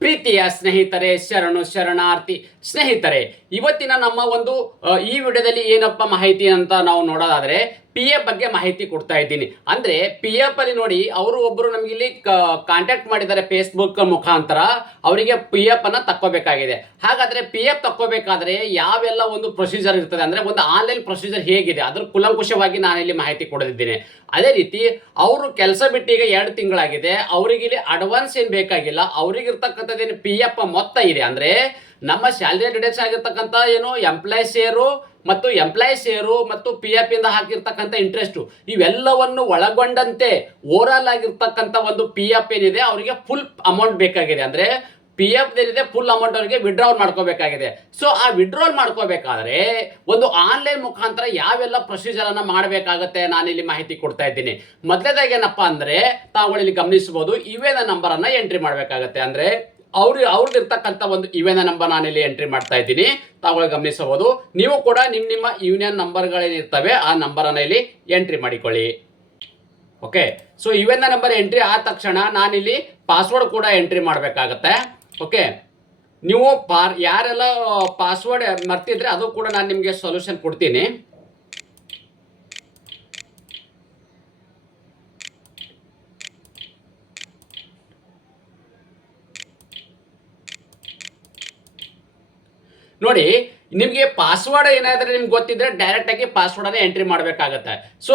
ಪ್ರೀತಿಯ ಸ್ನೇಹಿತರೆ, ಶರಣು ಶರಣಾರ್ಥಿ ಸ್ನೇಹಿತರೆ, ಇವತ್ತಿನ ನಮ್ಮ ಒಂದು ಈ ವಿಡಿಯೋದಲ್ಲಿ ಏನಪ್ಪ ಮಾಹಿತಿ ಅಂತ ನಾವು ನೋಡೋದಾದ್ರೆ ಪಿ ಎಫ್ ಬಗ್ಗೆ ಮಾಹಿತಿ ಕೊಡ್ತಾ ಇದ್ದೀನಿ. ಅಂದ್ರೆ ಪಿ ಎಫ್ ಅಲ್ಲಿ ನೋಡಿ, ಅವರು ಒಬ್ಬರು ನಮ್ಗೆ ಇಲ್ಲಿ ಕಾಂಟ್ಯಾಕ್ಟ್ ಮಾಡಿದ್ದಾರೆ ಫೇಸ್ಬುಕ್ ಮುಖಾಂತರ. ಅವರಿಗೆ ಪಿ ಎಫ್ ಅನ್ನ ತಕ್ಕೋಬೇಕಾಗಿದೆ. ಹಾಗಾದ್ರೆ ಪಿ ಎಫ್ ತಕ್ಕೋಬೇಕಾದ್ರೆ ಯಾವೆಲ್ಲ ಒಂದು ಪ್ರೊಸೀಜರ್ ಇರ್ತದೆ, ಅಂದ್ರೆ ಒಂದು ಆನ್ಲೈನ್ ಪ್ರೊಸೀಜರ್ ಹೇಗಿದೆ ಅದ್ರ ಕುಲಂಕುಷವಾಗಿ ನಾನು ಇಲ್ಲಿ ಮಾಹಿತಿ ಕೊಡದಿದ್ದೇನೆ. ಅದೇ ರೀತಿ ಅವರು ಕೆಲಸ ಬಿಟ್ಟು ಈಗ 2 ತಿಂಗಳಾಗಿದೆ, ಅವರಿಗೆ ಇಲ್ಲಿ ಅಡ್ವಾನ್ಸ್ ಏನ್ ಬೇಕಾಗಿಲ್ಲ. ಅವ್ರಿಗೆ ಇರ್ತಕ್ಕಂಥದ್ದೇನು ಪಿ ಎಫ್ ಮೊತ್ತ ಇದೆ, ಅಂದ್ರೆ ನಮ್ಮ ಸ್ಯಾಲರಿ ಡಿಡಕ್ಷನ್ ಆಗಿರ್ತಕ್ಕಂಥ ಏನು ಎಂಪ್ಲಾಯ್ ಶೇರು ಮತ್ತು ಪಿ ಎಫ್ ಇಂದ ಹಾಕಿರ್ತಕ್ಕಂಥ ಇಂಟ್ರೆಸ್ಟ್ ಇವೆಲ್ಲವನ್ನು ಒಳಗೊಂಡಂತೆ ಓವರಾಲ್ ಆಗಿರ್ತಕ್ಕಂಥ ಒಂದು ಪಿ ಎಫ್ ಏನಿದೆ ಅವರಿಗೆ ಫುಲ್ ಅಮೌಂಟ್ ಬೇಕಾಗಿದೆ. ಅಂದ್ರೆ ಪಿ ಎಫ್ ಏನಿದೆ ಫುಲ್ ಅಮೌಂಟ್ ಅವರಿಗೆ ವಿಡ್ರಾವಲ್ ಮಾಡ್ಕೋಬೇಕಾಗಿದೆ. ಸೊ ಆ ವಿಡ್ರಾವಲ್ ಮಾಡ್ಕೋಬೇಕಾದ್ರೆ ಒಂದು ಆನ್ಲೈನ್ ಮುಖಾಂತರ ಯಾವೆಲ್ಲ ಪ್ರೊಸೀಜರ್ ಅನ್ನ ಮಾಡಬೇಕಾಗತ್ತೆ ನಾನಿಲ್ಲಿ ಮಾಹಿತಿ ಕೊಡ್ತಾ ಇದ್ದೀನಿ. ಮೊದಲೇದಾಗಿ ಏನಪ್ಪಾ ಅಂದ್ರೆ ತಾವುಗಳು ಇಲ್ಲಿ ಗಮನಿಸಬಹುದು, ಇವೇನ ನಂಬರ್ ಅನ್ನ ಎಂಟ್ರಿ ಮಾಡಬೇಕಾಗತ್ತೆ. ಅಂದ್ರೆ ಅವ್ರದ್ದು ಇರ್ತಕ್ಕಂಥ ಒಂದು ಯುಎನ್ ನಂಬರ್ ನಾನಿಲ್ಲಿ ಎಂಟ್ರಿ ಮಾಡ್ತಾ ಇದ್ದೀನಿ. ತಾವುಗಳು ಗಮನಿಸಬಹುದು. ನೀವು ಕೂಡ ನಿಮ್ಮ ಯೂನಿಯನ್ ನಂಬರ್ಗಳೇನಿರ್ತವೆ ಆ ನಂಬರ್ ಅನ್ನ ಇಲ್ಲಿ ಎಂಟ್ರಿ ಮಾಡಿಕೊಳ್ಳಿ. Okay, so UAN number entry ಆದ ತಕ್ಷಣ ನಾನಿಲ್ಲಿ ಪಾಸ್ವರ್ಡ್ ಕೂಡ ಎಂಟ್ರಿ ಮಾಡಬೇಕಾಗತ್ತೆ. ಓಕೆ, ನೀವು ಯಾರೆಲ್ಲ ಪಾಸ್ವರ್ಡ್ ಮರ್ತಿದ್ರೆ ಅದು ಕೂಡ ನಾನು ನಿಮಗೆ ಸೊಲ್ಯೂಷನ್ ಕೊಡ್ತೀನಿ. ನೋಡಿ, ನಿಮಗೆ ಪಾಸ್ವರ್ಡ್ ಏನಾದ್ರೆ ನಿಮ್ಗೆ ಗೊತ್ತಿದ್ರೆ ಡೈರೆಕ್ಟ್ ಆಗಿ ಪಾಸ್ವರ್ಡ್ ಅನ್ನ ಎಂಟ್ರಿ ಮಾಡಬೇಕಾಗತ್ತೆ. ಸೊ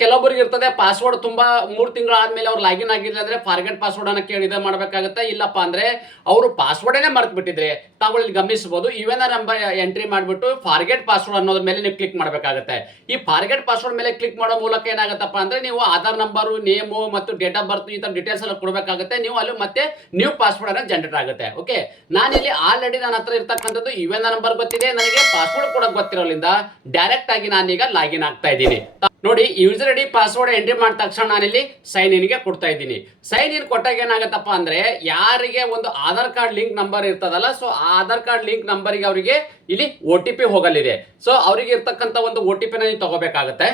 ಕೆಲವೊಬ್ಬರಿಗೆ ಇರ್ತದೆ ಪಾಸ್ವರ್ಡ್ ತುಂಬಾ 3 ತಿಂಗಳು ಆದ್ಮೇಲೆ ಅವ್ರು ಲಾಗಿನ್ ಆಗಿಲ್ಲ ಅಂದ್ರೆ ಫಾರ್ಗೆಟ್ ಪಾಸ್ವರ್ಡ್ ಅನ್ನ ಕೇಳಿ ಮಾಡಬೇಕಾಗತ್ತೆ. ಇಲ್ಲಪ್ಪ ಅಂದ್ರೆ ಅವರು ಪಾಸ್ವರ್ಡ್ ಮರ್ತು ಬಿಟ್ಟಿದ್ರೆ ತಾವು ಇಲ್ಲಿ ಗಮನಿಸಬಹುದು, ಯುಎನ್ ನಂಬರ್ ಎಂಟ್ರಿ ಮಾಡಿಬಿಟ್ಟು ಫಾರ್ಗೆಟ್ ಪಾಸ್ವರ್ಡ್ ಅನ್ನೋದ್ರ ಮೇಲೆ ನೀವು ಕ್ಲಿಕ್ ಮಾಡಬೇಕಾಗತ್ತೆ. ಈ ಫಾರ್ಗೆಟ್ ಪಾಸ್ವರ್ಡ್ ಮೇಲೆ ಕ್ಲಿಕ್ ಮಾಡೋ ಮೂಲಕ ಏನಾಗತ್ತಪ್ಪ ಅಂದ್ರೆ ನೀವು ಆಧಾರ್ ನಂಬರ್, ನೇಮು ಮತ್ತು ಡೇಟ್ ಆಫ್ ಬರ್ತ್ ಈ ತರ ಡೀಟೇಲ್ಸ್ ಎಲ್ಲ ಕೊಡಬೇಕಾಗುತ್ತೆ. ನೀವು ಅಲ್ಲಿ ಮತ್ತೆ ನ್ಯೂ ಪಾಸ್ವರ್ಡ್ ಅನ್ನ ಜನರೇಟ್ ಆಗುತ್ತೆ. ಓಕೆ, ನಾನಿಲ್ಲಿ ಆಲ್ರೆಡಿ ನನ್ನ ಹತ್ರ ಇರ್ತಕ್ಕಂಥದ್ದು ಯುಎನ್ ನಂಬರ್ ಗೊತ್ತಿದೆ, ನನಗೆ ಪಾಸ್ವರ್ಡ್ ಕೂಡ ಗೊತ್ತಿರೋದ್ರಿಂದ ಡೈರೆಕ್ಟ್ ಆಗಿ ನಾನೀಗ ಲಾಗಿನ್ ಆಗ್ತಾ ಇದ್ದೀನಿ. ನೋಡಿ, ಯೂಸರ್ ಐಡಿ ಪಾಸ್ವರ್ಡ್ ಎಂಟ್ರಿ ಮಾಡಿದ ತಕ್ಷಣ ನಾನಿಲ್ಲಿ ಸೈನ್ ಇನ್ ಗೆ ಕೊಡ್ತಾ ಇದ್ದೀನಿ. ಸೈನ್ ಇನ್ ಕೊಟ್ಟಾಗ ಏನಾಗತ್ತಪ್ಪ ಅಂದ್ರೆ ಯಾರಿಗೆ ಒಂದು ಆಧಾರ್ ಕಾರ್ಡ್ ಲಿಂಕ್ ನಂಬರ್ ಇರ್ತದಲ್ಲ, ಸೊ ಆ ಆಧಾರ್ ಕಾರ್ಡ್ ಲಿಂಕ್ ನಂಬರ್ಗೆ ಅವರಿಗೆ ಇಲ್ಲಿ OTP ಹೋಗಲಿದೆ. ಸೊ ಅವರಿಗೆ ಇರ್ತಕ್ಕಂಥ ಒಂದು OTP ನ ನೀವು ತಗೋಬೇಕಾಗತ್ತೆ.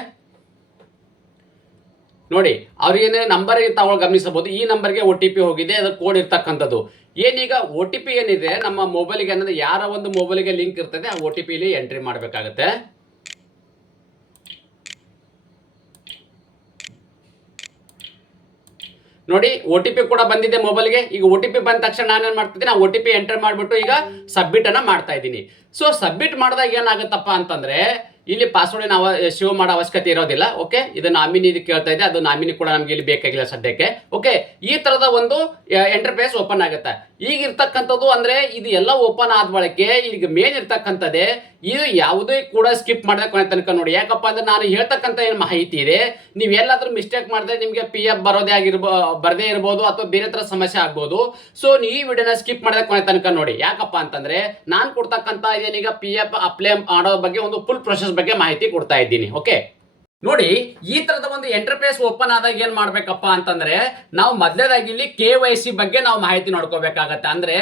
ನೋಡಿ, ಅವ್ರಿಗೆ ನಂಬರ್ ತಾವು ಗಮನಿಸಬಹುದು, ಈ ನಂಬರ್ಗೆ OTP ಹೋಗಿದೆ, ಅದರ ಕೋಡ್ ಇರ್ತಕ್ಕಂಥದ್ದು. ಏನೀಗ OTP ಏನಿದೆ ನಮ್ಮ ಮೊಬೈಲ್ಗೆ, ಅಂದ್ರೆ ಯಾರ ಒಂದು ಮೊಬೈಲ್ಗೆ ಲಿಂಕ್ ಇರ್ತದೆ ಆ OTP ಇಲ್ಲಿ ಎಂಟ್ರಿ ಮಾಡಬೇಕಾಗತ್ತೆ. ನೋಡಿ, OTP ಕೂಡ ಬಂದಿದೆ ಮೊಬೈಲ್ಗೆ. ಈಗ OTP ಬಂದ ತಕ್ಷಣ ನಾನೇನ್ ಮಾಡ್ತಿದ್ದೀನಿ, OTP ಎಂಟರ್ ಮಾಡಿಬಿಟ್ಟು ಈಗ ಸಬ್ಮಿಟ್ ಅನ್ನ ಮಾಡ್ತಾ ಇದ್ದೀನಿ. ಸೊ ಸಬ್ಮಿಟ್ ಮಾಡಿದಾಗ ಏನಾಗುತ್ತಪ್ಪ ಅಂತಂದ್ರೆ ಇಲ್ಲಿ ಪಾಸ್ವರ್ಡ್ ನಾವು ಸೇವ್ ಮಾಡೋ ಅವಶ್ಯಕತೆ ಇರೋದಿಲ್ಲ. ಓಕೆ, ಇದು ನಾಮಿನಿ ಇದು ಕೇಳ್ತಾ ಇದೆ, ಅದು ನಾಮಿನಿ ಕೂಡ ನಮ್ಗೆ ಇಲ್ಲಿ ಬೇಕಾಗಿಲ್ಲ ಸದ್ಯಕ್ಕೆ. ಓಕೆ, ಈ ತರದ ಒಂದು ಎಂಟರ್ಫೇಸ್ ಓಪನ್ ಆಗುತ್ತೆ. ಈಗ ಇರ್ತಕ್ಕಂಥದ್ದು ಅಂದ್ರೆ ಇದು ಎಲ್ಲ ಓಪನ್ ಆದ ಬಳಕೆ ಈಗ ಮೇನ್ ಇರ್ತಕ್ಕಂಥದ್ದೇ, ಇದು ಯಾವುದೇ ಕೂಡ ಸ್ಕಿಪ್ ಮಾಡದೆ ಕೊನೆ ತನಕ ನೋಡಿ. ಯಾಕಪ್ಪ ಅಂದ್ರೆ ನಾನು ಹೇಳ್ತಕ್ಕಂಥ ಏನು ಮಾಹಿತಿ ಇದೆ, ನೀವು ಎಲ್ಲಾದ್ರೂ ಮಿಸ್ಟೇಕ್ ಮಾಡಿದ್ರೆ ನಿಮಗೆ PF ಬರದೇ ಇರ್ಬೋದು ಅಥವಾ ಬೇರೆ ತರ ಸಮಸ್ಯೆ ಆಗ್ಬೋದು. ಸೊ ಈ ವಿಡಿಯೋನ ಸ್ಕಿಪ್ ಮಾಡದೆ ಕೊನೆ ತನಕ ನೋಡಿ. ಯಾಕಪ್ಪ ಅಂತಂದ್ರೆ ನಾನು ಕೊಡ್ತಕ್ಕಂಥ ಏನೀಗ PF ಅಪ್ಲೈ ಮಾಡೋ ಬಗ್ಗೆ ಒಂದು ಫುಲ್ ಪ್ರೊಸೆಸ್ ಬಗ್ಗೆ ಮಾಹಿತಿ ಕೊಡ್ತಾ ಇದ್ದೀನಿ. ಓಕೆ, ನೋಡಿ, ಈ ತರದ ಒಂದು ಎಂಟರ್ಪ್ರೈಸ್ ಓಪನ್ ಆದಾಗ ಏನ್ ಮಾಡ್ಬೇಕಪ್ಪ ಅಂತಂದ್ರೆ ನಾವು ಮೊದಲೇದಾಗಿ ಇಲ್ಲಿ KYC ಬಗ್ಗೆ ನಾವು ಮಾಹಿತಿ ನೋಡ್ಕೋಬೇಕಾಗತ್ತೆ. ಅಂದ್ರೆ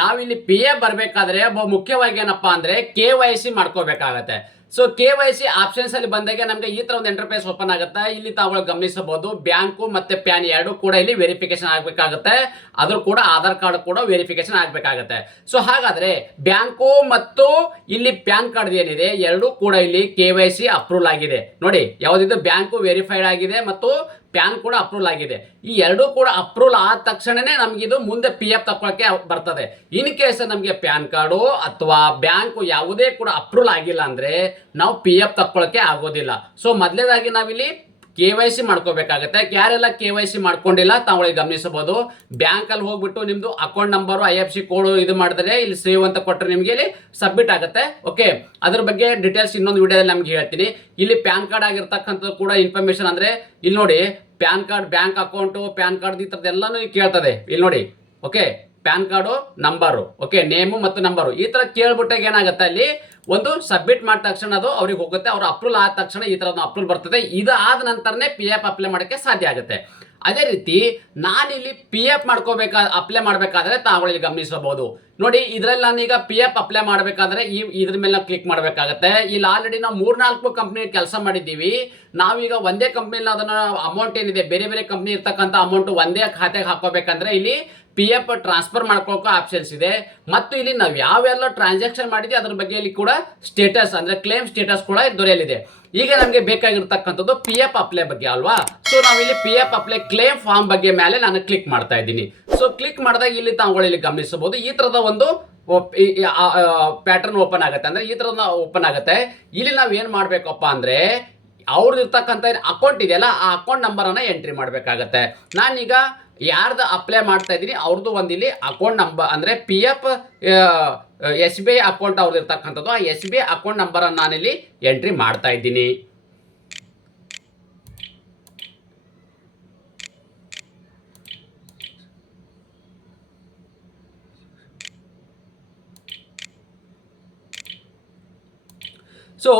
ನಾವಿಲ್ಲಿ PF ಬರ್ಬೇಕಾದ್ರೆ ಮುಖ್ಯವಾಗಿ ಏನಪ್ಪಾ ಅಂದ್ರೆ KYC ಮಾಡ್ಕೋಬೇಕಾಗತ್ತೆ. ಸೊ KYC ಆಪ್ಷನ್ಸ್ ಅಲ್ಲಿ ಬಂದಾಗ ನಮಗೆ ಈ ತರ ಒಂದು ಎಂಟರ್ಪ್ರೈಸ್ ಓಪನ್ ಆಗುತ್ತೆ. ಇಲ್ಲಿ ತಾವು ಗಮನಿಸಬಹುದು, ಬ್ಯಾಂಕು ಮತ್ತೆ ಪ್ಯಾನ್ ಎರಡು ಕೂಡ ಇಲ್ಲಿ ವೆರಿಫಿಕೇಶನ್ ಆಗ್ಬೇಕಾಗುತ್ತೆ. ಅದ್ರ ಕೂಡ ಆಧಾರ್ ಕಾರ್ಡ್ ಕೂಡ ವೆರಿಫಿಕೇಶನ್ ಆಗ್ಬೇಕಾಗತ್ತೆ. ಸೊ ಹಾಗಾದ್ರೆ ಬ್ಯಾಂಕು ಮತ್ತು ಇಲ್ಲಿ ಪ್ಯಾನ್ ಕಾರ್ಡ್ ಏನಿದೆ ಎರಡೂ ಕೂಡ ಇಲ್ಲಿ KYC ಅಪ್ರೂವಲ್ ಆಗಿದೆ. ನೋಡಿ, ಯಾವ್ದಿದ್ದು ಬ್ಯಾಂಕು ವೆರಿಫೈಡ್ ಆಗಿದೆ ಮತ್ತು ಪ್ಯಾನ್ ಕೂಡ ಅಪ್ರೂವಲ್ ಆಗಿದೆ. ಈ ಎರಡೂ ಕೂಡ ಅಪ್ರೂವಲ್ ಆದ ತಕ್ಷಣನೇ ನಮ್ಗಿದು ಮುಂದೆ PF ತಗೊಳಕ್ಕೆ ಬರ್ತದೆ. ಇನ್ ಕೇಸ್ ನಮಗೆ ಪ್ಯಾನ್ ಕಾರ್ಡು ಅಥವಾ ಬ್ಯಾಂಕು ಯಾವುದೇ ಕೂಡ ಅಪ್ರೂವಲ್ ಆಗಿಲ್ಲ ಅಂದ್ರೆ ನಾವು PF ತಗೊಳಕ್ಕೆ ಆಗೋದಿಲ್ಲ. ಸೊ ಮೊದಲೇದಾಗಿ ನಾವಿಲ್ಲಿ KYC ಮಾಡ್ಕೋಬೇಕಾಗತ್ತೆ. ಯಾರೆಲ್ಲ KYC ಮಾಡ್ಕೊಂಡಿಲ್ಲ ತಾವು ಗಮನಿಸಬಹುದು, ಬ್ಯಾಂಕ್ ಅಲ್ಲಿ ಹೋಗ್ಬಿಟ್ಟು ನಿಮ್ದು ಅಕೌಂಟ್ ನಂಬರ್ IFSC ಕೋಡ್ ಇದು ಮಾಡಿದ್ರೆ ಇಲ್ಲಿ ಸೇವ್ ಅಂತ ಕೊಟ್ಟರೆ ನಿಮ್ಗೆ ಇಲ್ಲಿ ಸಬ್ಮಿಟ್ ಆಗುತ್ತೆ. ಓಕೆ, ಅದ್ರ ಬಗ್ಗೆ ಡೀಟೇಲ್ಸ್ ಇನ್ನೊಂದು ವಿಡಿಯೋದಲ್ಲಿ ನಮ್ಗೆ ಹೇಳ್ತೀನಿ. ಇಲ್ಲಿ ಪ್ಯಾನ್ ಕಾರ್ಡ್ ಆಗಿರ್ತಕ್ಕಂಥದ್ದು ಕೂಡ ಇನ್ಫಾರ್ಮೇಶನ್, ಅಂದ್ರೆ ಇಲ್ಲಿ ನೋಡಿ PAN card, bank account, PAN card ಈ ತರದ್ದು ಎಲ್ಲಾನು ಕೇಳ್ತದೆ. ಇಲ್ಲಿ ನೋಡಿ, okay, PAN card number, okay, name ಮತ್ತು ನಂಬರು ಈ ತರ ಕೇಳ್ಬಿಟ್ಟಾಗ ಏನಾಗುತ್ತೆ, ಅಲ್ಲಿ ಒಂದು ಸಬ್ಮಿಟ್ ಮಾಡಿದ ತಕ್ಷಣ ಅದು ಅವ್ರಿಗೆ ಹೋಗುತ್ತೆ. ಅವ್ರು ಅಪ್ರೂವಲ್ ಆದ ತಕ್ಷಣ ಈ ತರ ಅಪ್ರೂವಲ್ ಬರ್ತದೆ. ಇದಾದ ನಂತರನೇ PF ಅಪ್ಲೈ ಮಾಡೋಕ್ಕೆ ಸಾಧ್ಯ ಆಗುತ್ತೆ. ಅದೇ ರೀತಿ ನಾನಿಲ್ಲಿ PF ಅಪ್ಲೈ ಮಾಡಬೇಕಾದ್ರೆ ತಾವುಗಳಲ್ಲಿ ಗಮನಿಸಬಹುದು. ನೋಡಿ, ಇದರಲ್ಲಿ ನಾನೀಗ PF ಅಪ್ಲೈ ಮಾಡಬೇಕಾದ್ರೆ ಇದ್ರ ಮೇಲೆ ನಾವು ಕ್ಲಿಕ್ ಮಾಡಬೇಕಾಗತ್ತೆ. ಇಲ್ಲಿ ಆಲ್ರೆಡಿ ನಾವು 3-4 ಕಂಪ್ನಿ ಕೆಲಸ ಮಾಡಿದ್ದೀವಿ. ನಾವೀಗ ಒಂದೇ ಕಂಪ್ನಿಲಿ ಅದನ್ನ ಅಮೌಂಟ್ ಏನಿದೆ ಬೇರೆ ಬೇರೆ ಕಂಪ್ನಿ ಇರ್ತಕ್ಕಂಥ ಅಮೌಂಟ್ ಒಂದೇ ಖಾತೆಗೆ ಹಾಕೋಬೇಕಂದ್ರೆ ಇಲ್ಲಿ PF ಟ್ರಾನ್ಸ್ಫರ್ ಮಾಡ್ಕೊಳ್ಳೋಕೆ ಆಪ್ಷನ್ಸ್ ಇದೆ. ಮತ್ತು ಇಲ್ಲಿ ನಾವು ಯಾವೆಲ್ಲ ಟ್ರಾನ್ಸಾಕ್ಷನ್ ಮಾಡಿದ್ವಿ ಅದ್ರ ಬಗ್ಗೆ ಇಲ್ಲಿ ಕೂಡ ಸ್ಟೇಟಸ್ ಅಂದ್ರೆ ಕ್ಲೇಮ್ ಸ್ಟೇಟಸ್ ಕೂಡ ದೊರೆಯಲಿದೆ. ಈಗ ನಮಗೆ ಬೇಕಾಗಿರ್ತಕ್ಕಂಥದ್ದು PF ಅಪ್ಲೈ ಬಗ್ಗೆ ಅಲ್ವಾ. ಸೊ ನಾವಿಲ್ಲಿ PF ಅಪ್ಲೈ ಕ್ಲೇಮ್ ಫಾರ್ಮ್ ಬಗ್ಗೆ ಮೇಲೆ ನಾನು ಕ್ಲಿಕ್ ಮಾಡ್ತಾ ಇದ್ದೀನಿ. ಸೊ ಕ್ಲಿಕ್ ಮಾಡಿದಾಗ ಇಲ್ಲಿ ತಾವುಗಳು ಇಲ್ಲಿ ಗಮನಿಸಬಹುದು ಈ ತರದ ಒಂದು ಪ್ಯಾಟರ್ನ್ ಓಪನ್ ಆಗುತ್ತೆ. ಅಂದ್ರೆ ಈ ತರದ ಓಪನ್ ಆಗುತ್ತೆ. ಇಲ್ಲಿ ನಾವ್ ಏನ್ ಮಾಡ್ಬೇಕಪ್ಪ ಅಂದ್ರೆ ಅವ್ರದ್ದು ಇರ್ತಕ್ಕಂಥ ಅಕೌಂಟ್ ಇದೆಯಲ್ಲ ಆ ಅಕೌಂಟ್ ನಂಬರ್ ಅನ್ನ ಎಂಟ್ರಿ ಮಾಡ್ಬೇಕಾಗತ್ತೆ. ನಾನೀಗ ಯಾರ್ದು ಅಪ್ಲೈ ಮಾಡ್ತಾ ಇದ್ದೀನಿ ಅವ್ರದ್ದು ಒಂದಿಲ್ಲಿ ಅಕೌಂಟ್ ನಂಬರ್ ಅಂದ್ರೆ PF SBI ಅಕೌಂಟ್ ಅವ್ರದ್ದು ಇರ್ತಕ್ಕಂಥದ್ದು ಆ SBI ಅಕೌಂಟ್ ನಂಬರ್ ಅನ್ನು ನಾನಿಲ್ಲಿ ಎಂಟ್ರಿ ಮಾಡ್ತಾ ಇದ್ದೀನಿ. ಸೊ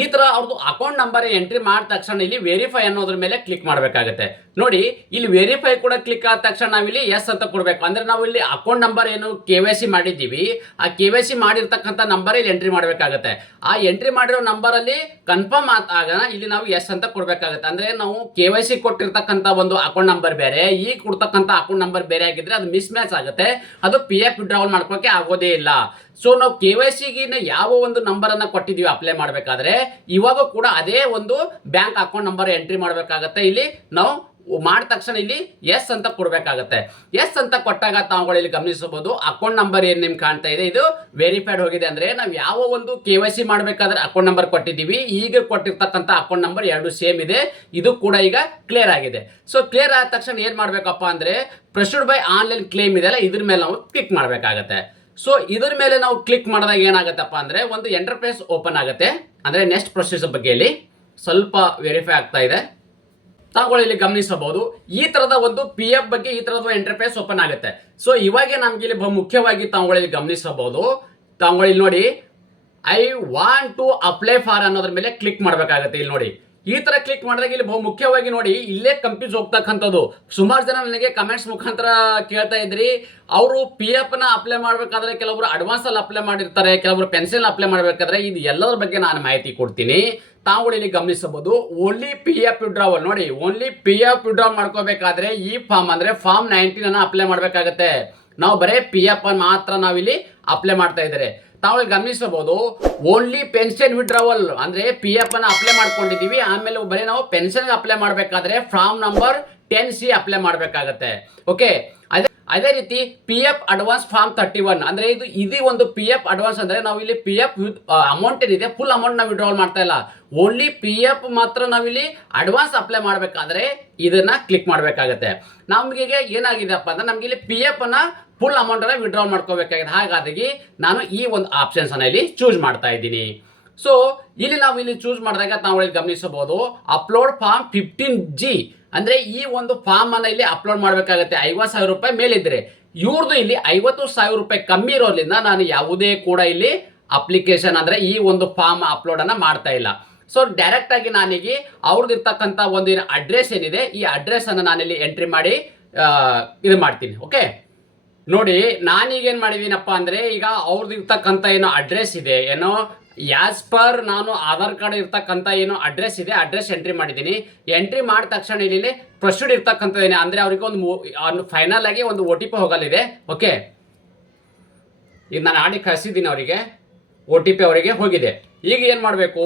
ಈ ತರ ಅವ್ರದ್ದು ಅಕೌಂಟ್ ನಂಬರ್ ಎಂಟ್ರಿ ಮಾಡಿದ ತಕ್ಷಣ ಇಲ್ಲಿ ವೆರಿಫೈ ಅನ್ನೋದ್ರ ಮೇಲೆ ಕ್ಲಿಕ್ ಮಾಡಬೇಕಾಗುತ್ತೆ. ನೋಡಿ ಇಲ್ಲಿ ವೆರಿಫೈ ಕೂಡ ಕ್ಲಿಕ್ ಆದ ತಕ್ಷಣ ನಾವಿಲ್ಲಿ ಎಸ್ ಅಂತ ಕೊಡಬೇಕು. ಅಂದ್ರೆ ನಾವು ಇಲ್ಲಿ ಅಕೌಂಟ್ ನಂಬರ್ ಏನು KYC ಮಾಡಿದ್ದೀವಿ ಆ KYC ಮಾಡಿರ್ತಕ್ಕಂಥ ನಂಬರ್ ಇಲ್ಲಿ ಎಂಟ್ರಿ ಮಾಡಬೇಕಾಗುತ್ತೆ. ಆ ಎಂಟ್ರಿ ಮಾಡಿರೋ ನಂಬರ್ ಅಲ್ಲಿ ಕನ್ಫರ್ಮ್ ಆಗ ಇಲ್ಲಿ ನಾವು ಎಸ್ ಅಂತ ಕೊಡಬೇಕಾಗುತ್ತೆ. ಅಂದ್ರೆ ನಾವು KYC ಕೊಟ್ಟಿರ್ತಕ್ಕಂಥ ಒಂದು ಅಕೌಂಟ್ ನಂಬರ್ ಬೇರೆ ಈಗ ಕೊಡ್ತಕ್ಕಂಥ ಅಕೌಂಟ್ ನಂಬರ್ ಬೇರೆ ಆಗಿದ್ರೆ ಅದು ಮಿಸ್ ಮ್ಯಾಚ್ ಆಗುತ್ತೆ. ಅದು PF ವಿಡ್ರಾವಲ್ ಮಾಡ್ಕೋಕೆ ಆಗೋದೇ ಇಲ್ಲ. ಸೊ ನಾವು KYC ಗೆ ಯಾವ ಒಂದು ನಂಬರ್ ಅನ್ನ ಕೊಟ್ಟಿದೀವಿ ಅಪ್ಲೈ ಮಾಡಬೇಕಾದ್ರೆ ಇವಾಗ ಕೂಡ ಅದೇ ಒಂದು ಬ್ಯಾಂಕ್ ಅಕೌಂಟ್ ನಂಬರ್ ಎಂಟ್ರಿ ಮಾಡಬೇಕಾಗತ್ತೆ. ಇಲ್ಲಿ ನಾವು ಮಾಡಿದ ತಕ್ಷಣ ಇಲ್ಲಿ ಎಸ್ ಅಂತ ಕೊಡಬೇಕಾಗತ್ತೆ. ಎಸ್ ಅಂತ ಕೊಟ್ಟಾಗ ತಾವುಗಳು ಇಲ್ಲಿ ಗಮನಿಸಬಹುದು ಅಕೌಂಟ್ ನಂಬರ್ ಏನ್ ನಿಮ್ಗೆ ಕಾಣ್ತಾ ಇದೆ ಇದು ವೆರಿಫೈಡ್ ಹೋಗಿದೆ. ಅಂದ್ರೆ ನಾವು ಯಾವ ಒಂದು KYC ಮಾಡಬೇಕಾದ್ರೆ ಅಕೌಂಟ್ ನಂಬರ್ ಕೊಟ್ಟಿದ್ದೀವಿ ಈಗ ಕೊಟ್ಟಿರ್ತಕ್ಕಂಥ ಅಕೌಂಟ್ ನಂಬರ್ ಎರಡು ಸೇಮ್ ಇದೆ. ಇದು ಕೂಡ ಈಗ ಕ್ಲಿಯರ್ ಆಗಿದೆ. ಸೊ ಕ್ಲಿಯರ್ ಆದ ತಕ್ಷಣ ಏನ್ ಮಾಡ್ಬೇಕಪ್ಪ ಅಂದ್ರೆ ಪ್ರೊಸೀಡ್ ಬೈ ಆನ್ಲೈನ್ ಕ್ಲೇಮ್ ಇದೆಲ್ಲ ಇದ್ರ ಮೇಲೆ ನಾವು ಕ್ಲಿಕ್ ಮಾಡಬೇಕಾಗತ್ತೆ. ಸೊ ಇದ್ರ ಮೇಲೆ ನಾವು ಕ್ಲಿಕ್ ಮಾಡಿದಾಗ ಏನಾಗುತ್ತಪ್ಪ ಅಂದ್ರೆ ಒಂದು ಎಂಟರ್ಪ್ರೈಸ್ ಓಪನ್ ಆಗುತ್ತೆ. ಅಂದ್ರೆ ನೆಕ್ಸ್ಟ್ ಪ್ರೊಸೀಜರ್ ಬಗ್ಗೆ ಇಲ್ಲಿ ಸ್ವಲ್ಪ ವೆರಿಫೈ ಆಗ್ತಾ ಇದೆ. ತಾವುಗಳು ಇಲ್ಲಿ ಗಮನಿಸಬಹುದು ಈ ತರದ ಒಂದು PF ಬಗ್ಗೆ ಈ ತರದ ಎಂಟರ್ಪ್ರೈಸ್ ಓಪನ್ ಆಗುತ್ತೆ. ಸೊ ಇವಾಗ ನಮ್ಗೆ ಇಲ್ಲಿ ಮುಖ್ಯವಾಗಿ ತಾವುಗಳು ಇಲ್ಲಿ ಗಮನಿಸಬಹುದು. ತಾವುಗಳು ಇಲ್ಲಿ ನೋಡಿ I want to apply for ಅನ್ನೋದ್ರ ಮೇಲೆ ಕ್ಲಿಕ್ ಮಾಡಬೇಕಾಗುತ್ತೆ. ಇಲ್ಲಿ ನೋಡಿ ಈ ತರ ಕ್ಲಿಕ್ ಮಾಡಿದಾಗ ಇಲ್ಲಿ ಬಹು ಮುಖ್ಯವಾಗಿ ನೋಡಿ ಇಲ್ಲೇ ಕನ್ಫ್ಯೂಸ್ ಹೋಗ್ತಕ್ಕಂಥದ್ದು. ಸುಮಾರು ಜನ ನನಗೆ ಕಮೆಂಟ್ಸ್ ಮುಖಾಂತರ ಕೇಳ್ತಾ ಇದ್ರಿ ಅವರು PF ನ ಅಪ್ಲೈ ಮಾಡ್ಬೇಕಾದ್ರೆ ಕೆಲವರು ಅಡ್ವಾನ್ಸ್ ಅಲ್ಲಿ ಅಪ್ಲೈ ಮಾಡಿರ್ತಾರೆ, ಕೆಲವರು ಪೆನ್ಷನ್ ಅಪ್ಲೈ ಮಾಡ್ಬೇಕಾದ್ರೆ ಇದು ಎಲ್ಲರ ಬಗ್ಗೆ ನಾನು ಮಾಹಿತಿ ಕೊಡ್ತೀನಿ. ತಾವುಗಳು ಇಲ್ಲಿ ಗಮನಿಸಬಹುದು ಓನ್ಲಿ PF ವಿಡ್ರಾವಲ್ ನೋಡಿ ಓನ್ಲಿ PF ವಿಡ್ರಾವಲ್ ಮಾಡ್ಕೋಬೇಕಾದ್ರೆ ಈ ಫಾರ್ಮ್ ಅಂದ್ರೆ ಫಾರ್ಮ್ 19 ಅನ್ನ ಅಪ್ಲೈ ಮಾಡ್ಬೇಕಾಗತ್ತೆ. ನಾವು ಬರೇ PF ಮಾತ್ರ ನಾವಿಲ್ಲಿ ಅಪ್ಲೈ ಮಾಡ್ತಾ ಇದ್ದಾರೆ. ತಾವು ಗಮನಿಸಬಹುದು ಓನ್ಲಿ ಪೆನ್ಷನ್ ವಿಡ್ರಾವಲ್ ಅಂದ್ರೆ PF ಅನ್ನ ಅಪ್ಲೈ ಮಾಡ್ಕೊಂಡಿದೀವಿ ಆಮೇಲೆ ಬರೀ ನಾವು ಪೆನ್ಷನ್ ಅಪ್ಲೈ ಮಾಡಬೇಕಾದ್ರೆ ಫಾರ್ಮ್ ನಂಬರ್ 10C ಅಪ್ಲೈ ಮಾಡಬೇಕಾಗತ್ತೆ. ಓಕೆ ಅದೇ ರೀತಿ PF ಅಡ್ವಾನ್ಸ್ ಫಾರ್ಮ್ 31 ಅಂದ್ರೆ ಇದು ಒಂದು PF ಅಡ್ವಾನ್ಸ್ ಅಂದ್ರೆ ನಾವು ಇಲ್ಲಿ PF ಅಮೌಂಟ್ ಏನಿದೆ ಫುಲ್ ಅಮೌಂಟ್ ನಾವು ವಿಡ್ರಾವಲ್ ಮಾಡ್ತಾ ಇಲ್ಲ. ಓನ್ಲಿ PF ಮಾತ್ರ ನಾವಿಲ್ಲಿ ಅಡ್ವಾನ್ಸ್ ಅಪ್ಲೈ ಮಾಡಬೇಕಾದ್ರೆ ಇದನ್ನ ಕ್ಲಿಕ್ ಮಾಡಬೇಕಾಗತ್ತೆ. ನಮ್ಗೆ ಏನಾಗಿದೆಪ್ಪ ಅಂದ್ರೆ ನಮ್ಗೆ ಇಲ್ಲಿ PF ಅನ್ನ ಫುಲ್ ಅಮೌಂಟ್ ಅನ್ನ ವಿಡ್ರಾವಲ್ ಮಾಡ್ಕೋಬೇಕಾಗಿದೆ. ಹಾಗಾಗಿ ನಾನು ಈ ಒಂದು ಆಪ್ಷನ್ಸ್ ಅನ್ನ ಇಲ್ಲಿ ಚೂಸ್ ಮಾಡ್ತಾ ಇದ್ದೀನಿ. ಸೊ ಇಲ್ಲಿ ನಾವು ಇಲ್ಲಿ ಚೂಸ್ ಮಾಡಿದಾಗ ನಾವು ಇಲ್ಲಿ ಗಮನಿಸಬಹುದು ಅಪ್ಲೋಡ್ ಫಾರ್ಮ್ 15G ಅಂದ್ರೆ ಈ ಒಂದು ಫಾರ್ಮ್ ಅನ್ನ ಇಲ್ಲಿ ಅಪ್ಲೋಡ್ ಮಾಡಬೇಕಾಗುತ್ತೆ. 50,000 ರೂಪಾಯಿ ಮೇಲಿದ್ರೆ ಇವ್ರದ್ದು ಇಲ್ಲಿ 50,000 ರೂಪಾಯಿ ಕಮ್ಮಿ ಇರೋದ್ರಿಂದ ನಾನು ಯಾವುದೇ ಕೂಡ ಇಲ್ಲಿ ಅಪ್ಲಿಕೇಶನ್ ಅಂದ್ರೆ ಈ ಒಂದು ಫಾರ್ಮ್ ಅಪ್ಲೋಡ್ ಅನ್ನ ಮಾಡ್ತಾ ಇಲ್ಲ. ಸೊ ಡೈರೆಕ್ಟ್ ಆಗಿ ನಾನೀಗ ಅವ್ರದ್ದು ಇರ್ತಕ್ಕಂಥ ಒಂದು ಅಡ್ರೆಸ್ ಏನಿದೆ ಈ ಅಡ್ರೆಸ್ ಅನ್ನ ನಾನಿಲ್ಲಿ ಎಂಟ್ರಿ ಮಾಡಿ ಇದು ಮಾಡ್ತೀನಿ. ಓಕೆ ನೋಡಿ ನಾನೀಗ ಏನ್ ಮಾಡಿದೀನಪ್ಪ ಅಂದ್ರೆ ಈಗ ಅವ್ರದ್ದು ಇರ್ತಕ್ಕಂಥ ಏನೋ ಅಡ್ರೆಸ್ ಇದೆ ಏನೋ ಯಾಸ್ ಪರ್ ನಾನು ಆಧಾರ್ ಕಾರ್ಡ್ ಇರ್ತಕ್ಕಂಥ ಏನೋ ಅಡ್ರೆಸ್ ಇದೆ ಅಡ್ರೆಸ್ ಎಂಟ್ರಿ ಮಾಡಿದ್ದೀನಿ. ಎಂಟ್ರಿ ಮಾಡಿದ ತಕ್ಷಣ ಇಲ್ಲಿ ಪ್ರೊಸೀಡ್ ಇರ್ತಕ್ಕಂಥದ್ದೇನೆ ಅಂದ್ರೆ ಅವ್ರಿಗೆ ಒಂದು ಫೈನಲ್ ಆಗಿ ಒಂದು OTP ಹೋಗಲಿದೆ. ಓಕೆ ಈಗ ನಾನು ಆಡಿ ಕಳಿಸಿದ್ದೀನಿ ಅವರಿಗೆ OTP ಅವರಿಗೆ ಹೋಗಿದೆ. ಈಗ ಏನ್ ಮಾಡಬೇಕು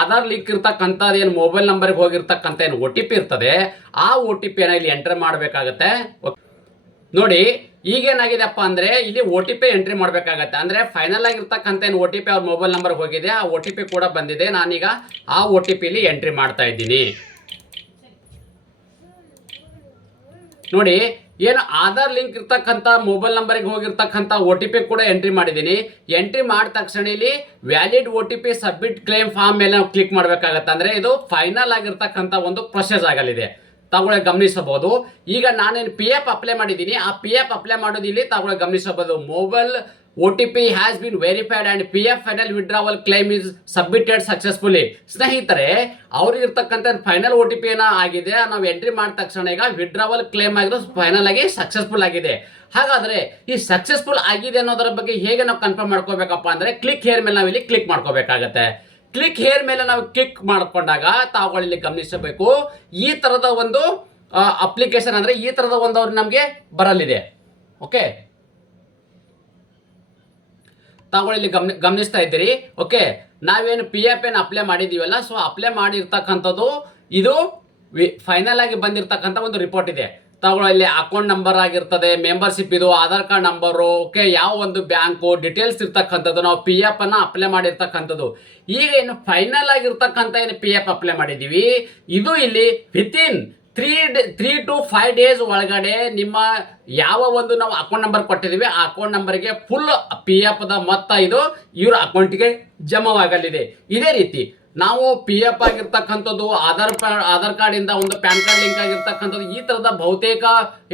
ಆಧಾರ್ ಲಿಂಕ್ ಇರ್ತಕ್ಕಂಥದ್ದು ಏನು ಮೊಬೈಲ್ ನಂಬರ್ಗೆ ಹೋಗಿರ್ತಕ್ಕಂಥ ಏನು OTP ಇರ್ತದೆ ಆ OTP ಇಲ್ಲಿ ಎಂಟರ್ ಮಾಡಬೇಕಾಗತ್ತೆ. ನೋಡಿ ಈಗೇನಾಗಿದೆಪ್ಪ ಅಂದ್ರೆ ಇಲ್ಲಿ OTP ಎಂಟ್ರಿ ಮಾಡಬೇಕಾಗತ್ತೆ. ಅಂದ್ರೆ ಫೈನಲ್ ಆಗಿರ್ತಕ್ಕಂಥ ಏನು OTP ಅವ್ರ ಮೊಬೈಲ್ ನಂಬರ್ ಹೋಗಿದೆ ಆ OTP ಕೂಡ ಬಂದಿದೆ. ನಾನೀಗ ಆ OTP ಇಲ್ಲಿ ಎಂಟ್ರಿ ಮಾಡ್ತಾ ಇದ್ದೀನಿ. ನೋಡಿ ಏನು ಆಧಾರ್ ಲಿಂಕ್ ಇರ್ತಕ್ಕಂಥ ಮೊಬೈಲ್ ನಂಬರ್ಗೆ ಹೋಗಿರ್ತಕ್ಕಂಥ OTP ಕೂಡ ಎಂಟ್ರಿ ಮಾಡಿದ್ದೀನಿ. ಎಂಟ್ರಿ ಮಾಡಿದ ತಕ್ಷಣ ಇಲ್ಲಿ valid OTP submit claim form ಮೇಲೆ ನಾವು ಕ್ಲಿಕ್ ಮಾಡಬೇಕಾಗತ್ತೆ. ಅಂದ್ರೆ ಇದು ಫೈನಲ್ ಆಗಿರ್ತಕ್ಕಂಥ ಒಂದು ಪ್ರೊಸೆಸ್ ಆಗಲಿದೆ. ತಾವುಗಳು ಗಮನಿಸಬಹುದು ಈಗ ನಾನೇನು PF ಅಪ್ಲೈ ಮಾಡಿದ್ದೀನಿ ಆ PF ಅಪ್ಲೈ ಮಾಡೋದು ಇಲ್ಲಿ ತಾವುಗಳು ಗಮನಿಸಬಹುದು mobile OTP has been verified and PF final withdrawal claim is submitted successfully. ಸ್ನೇಹಿತರೆ ಅವ್ರಿಗೆ ಇರ್ತಕ್ಕಂಥ ಫೈನಲ್ OTP ಏನ ಆಗಿದೆ ನಾವು ಎಂಟ್ರಿ ಮಾಡಿದ ತಕ್ಷಣ ಈಗ ವಿಡ್ರಾವಲ್ ಕ್ಲೇಮ್ ಆಗಿರೋ ಫೈನಲ್ ಆಗಿ ಸಕ್ಸಸ್ಫುಲ್ ಆಗಿದೆ. ಹಾಗಾದ್ರೆ ಈ ಸಕ್ಸಸ್ಫುಲ್ ಆಗಿದೆ ಅನ್ನೋದರ ಬಗ್ಗೆ ಹೇಗೆ ನಾವು ಕನ್ಫರ್ಮ್ ಮಾಡ್ಕೋಬೇಕಪ್ಪ ಅಂದ್ರೆ ಕ್ಲಿಕ್ ಹೇರ್ ಮೇಲೆ ನಾವು ಇಲ್ಲಿ ಕ್ಲಿಕ್ ಮಾಡ್ಕೋಬೇಕಾಗತ್ತೆ. ಕ್ಲಿಕ್ ಹೇರ್ ಮೇಲೆ ನಾವು ಕ್ಲಿಕ್ ಮಾಡ್ಕೊಂಡಾಗ ತಾವುಗಳಲ್ಲಿ ಗಮನಿಸಬೇಕು ಈ ತರದ ಒಂದು ಅಪ್ಲಿಕೇಶನ್ ಅಂದ್ರೆ ಈ ತರದ ಒಂದು ಅವ್ರು ನಮಗೆ ಬರಲಿದೆ. ಓಕೆ, ತಾವುಗಳು ಇಲ್ಲಿ ಗಮನಿಸ್ತಾ ಇದ್ದೀರಿ. ಓಕೆ, ನಾವೇನು ಪಿ ಎಫ್ ಏನು ಅಪ್ಲೈ ಮಾಡಿದೀವಲ್ಲ, ಸೊ ಅಪ್ಲೈ ಮಾಡಿರ್ತಕ್ಕಂಥದ್ದು ಇದು ಫೈನಲ್ ಆಗಿ ಬಂದಿರತಕ್ಕಂಥ ಒಂದು ರಿಪೋರ್ಟ್ ಇದೆ. ತಾವುಗಳು ಇಲ್ಲಿ ಅಕೌಂಟ್ ನಂಬರ್ ಆಗಿರ್ತದೆ, ಮೆಂಬರ್ಶಿಪ್ ಇದು, ಆಧಾರ್ ಕಾರ್ಡ್ ನಂಬರು, ಓಕೆ, ಯಾವ ಒಂದು ಬ್ಯಾಂಕು ಡೀಟೇಲ್ಸ್ ಇರ್ತಕ್ಕಂಥದ್ದು, ನಾವು ಪಿ ಎಫ್ ಅನ್ನ ಅಪ್ಲೈ ಮಾಡಿರ್ತಕ್ಕಂಥದ್ದು. ಈಗ ಏನು ಫೈನಲ್ ಆಗಿರ್ತಕ್ಕಂಥ ಏನು ಪಿ ಎಫ್ ಅಪ್ಲೈ ಮಾಡಿದೀವಿ, ಇದು ಇಲ್ಲಿ ವಿತಿನ್ 3 to 5 days ಒಳಗಡೆ ನಿಮ್ಮ ಯಾವ ಒಂದು ನಾವು ಅಕೌಂಟ್ ನಂಬರ್ ಕೊಟ್ಟಿದ್ದೀವಿ ಆ ಅಕೌಂಟ್ ನಂಬರ್ಗೆ ಫುಲ್ ಪಿ ಎಫ್ ದ ಮೊತ್ತ ಇದು ಇವರ ಅಕೌಂಟ್ಗೆ ಜಮಾವಾಗಲಿದೆ. ಇದೇ ರೀತಿ ನಾವು ಪಿ ಎಫ್ ಆಗಿರ್ತಕ್ಕಂಥದ್ದು, ಆಧಾರ್ ಕಾರ್ಡ್ ಇಂದ ಒಂದು ಪ್ಯಾನ್ ಕಾರ್ಡ್ ಲಿಂಕ್ ಆಗಿರ್ತಕ್ಕಂಥದ್ದು, ಈ ತರದ ಬಹುತೇಕ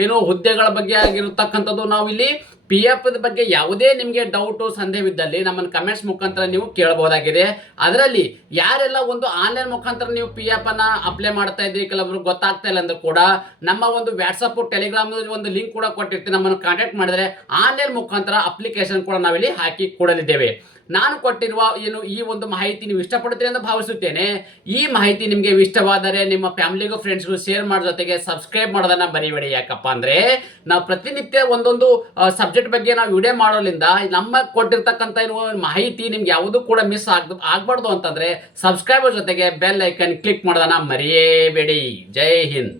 ಏನು ಹುದ್ದೆಗಳ ಬಗ್ಗೆ ಆಗಿರ್ತಕ್ಕಂಥದ್ದು ನಾವು ಇಲ್ಲಿ ಪಿ ಎಫ್ ಬಗ್ಗೆ ಯಾವುದೇ ನಿಮಗೆ ಡೌಟು ಸಂದೇಹವಿದ್ದಲ್ಲಿ ನಮ್ಮನ್ನು ಕಮೆಂಟ್ಸ್ ಮುಖಾಂತರ ನೀವು ಕೇಳಬಹುದಾಗಿದೆ. ಅದರಲ್ಲಿ ಯಾರೆಲ್ಲ ಒಂದು ಆನ್ಲೈನ್ ಮುಖಾಂತರ ನೀವು ಪಿ ಎಫ್ ಅನ್ನ ಅಪ್ಲೈ ಮಾಡ್ತಾ ಇದ್ದೀರಿ, ಕೆಲವರು ಗೊತ್ತಾಗ್ತಾ ಇಲ್ಲ ಅಂದ್ರೆ ಕೂಡ ನಮ್ಮ ಒಂದು ವಾಟ್ಸಪ್ ಟೆಲಿಗ್ರಾಮ್ ಒಂದು ಲಿಂಕ್ ಕೂಡ ಕೊಟ್ಟಿರ್ತೀವಿ, ನಮ್ಮನ್ನು ಕಾಂಟ್ಯಾಕ್ಟ್ ಮಾಡಿದ್ರೆ ಆನ್ಲೈನ್ ಮುಖಾಂತರ ಅಪ್ಲಿಕೇಶನ್ ಕೂಡ ನಾವಿಲ್ಲಿ ಹಾಕಿ ಕೊಡಲಿದ್ದೇವೆ. ನಾನು ಕೊಟ್ಟಿರುವ ಏನು ಈ ಒಂದು ಮಾಹಿತಿ ನೀವು ಇಷ್ಟಪಡ್ತೀರಿ ಎಂದು ಭಾವಿಸುತ್ತೇನೆ. ಈ ಮಾಹಿತಿ ನಿಮಗೆ ಇಷ್ಟವಾದರೆ ನಿಮ್ಮ ಫ್ಯಾಮಿಲಿಗೂ ಫ್ರೆಂಡ್ಸ್ಗೂ ಶೇರ್ ಮಾಡೋ ಜೊತೆಗೆ ಸಬ್ಸ್ಕ್ರೈಬ್ ಮಾಡೋದನ್ನ ಬರೀಬೇಡಿ. ಯಾಕಪ್ಪ ಅಂದ್ರೆ ನಾವು ಪ್ರತಿನಿತ್ಯ ಒಂದೊಂದು ಸಬ್ಜೆಕ್ಟ್ ಬಗ್ಗೆ ನಾವು ವಿಡಿಯೋ ಮಾಡೋದ್ರಿಂದ ನಮ್ಮ ಕೊಟ್ಟಿರ್ತಕ್ಕಂಥ ಏನು ಮಾಹಿತಿ ನಿಮ್ಗೆ ಯಾವುದು ಕೂಡ ಮಿಸ್ ಆಗ್ಬಾರ್ದು ಅಂತಂದ್ರೆ ಸಬ್ಸ್ಕ್ರೈಬರ್ ಜೊತೆಗೆ ಬೆಲ್ ಐಕನ್ ಕ್ಲಿಕ್ ಮಾಡೋದನ್ನ ಮರೆಯೇಬೇಡಿ. ಜೈ ಹಿಂದ್.